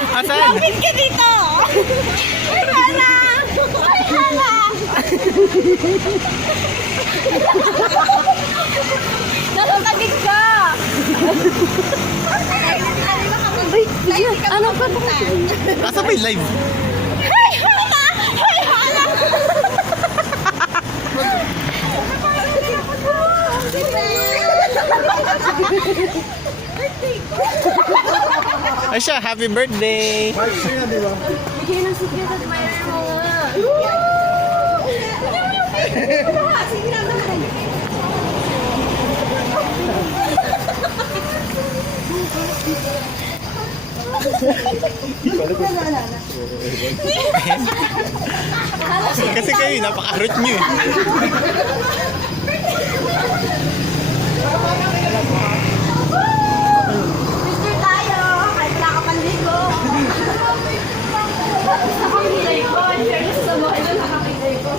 Asan? Lapit ka dito! Ay, hala! Ay, hala! Nakatagig ka! Ay, bigyan. Ano ba ito? Nasa may live. Ay, hala! Ay, hala! Ay siya, happy birthday! Bigyan ng sigil at mayroon mo nga. Sige na naman. Kasi kayo, napaka-root nyo eh. Mister tayo, kahit wala ka panligo. Sa kamilay ko, in fairness sa mga ito, nakakilay ko.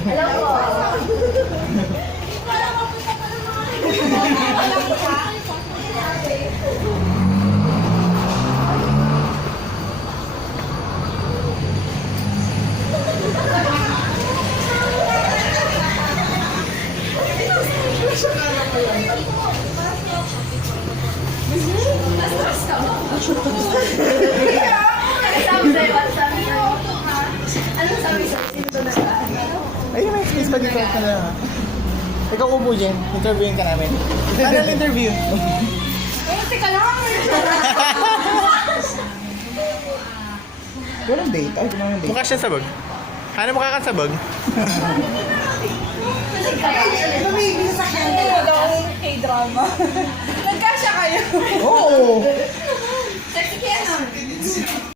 Hello po. Anong sabi sa sino to na? Ay, may space pa dito ka na. Ikaw upo dyan, interviewin ka namin. Ano interview? Teka lang. Walang date. Ay, walang date. Mukha siya sabag. Ano mukha kang sabag? Lumibig sa kanya. Wala akong K-drama. Nagkasya kayo. Oo! Sexy kaya nun.